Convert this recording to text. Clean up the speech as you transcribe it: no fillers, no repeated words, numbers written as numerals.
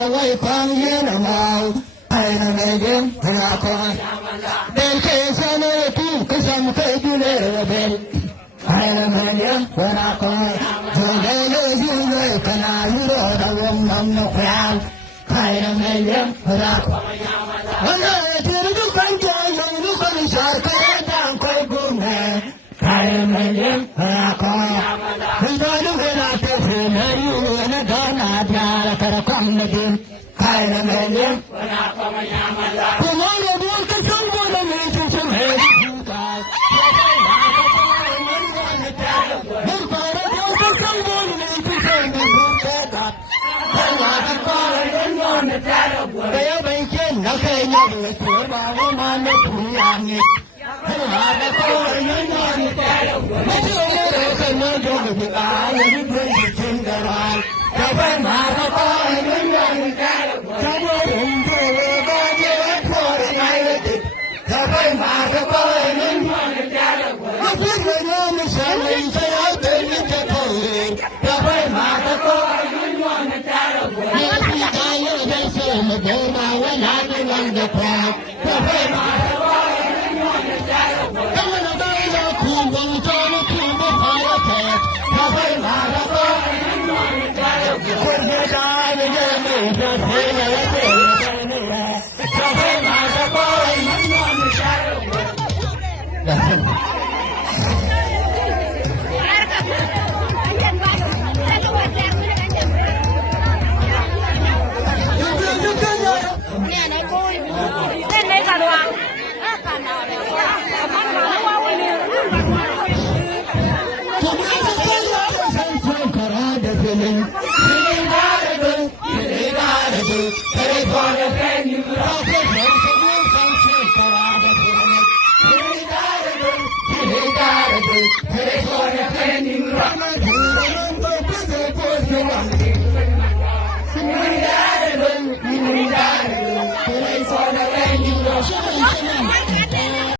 Away from you no more. I am again, and I call. Then came some other people, cause I'm afraid you little bit. I am again, when I call. Today you look, and I you don't know, I'm no crowd. I am again, when I call. Oh no, I didn't do quite well, you look on the shark, and I'm quite good man. I am again, when I call. We don't know when I tell him, and you and I don't know, come again. I am again. Come on, I want to show you the message from heaven. Hey,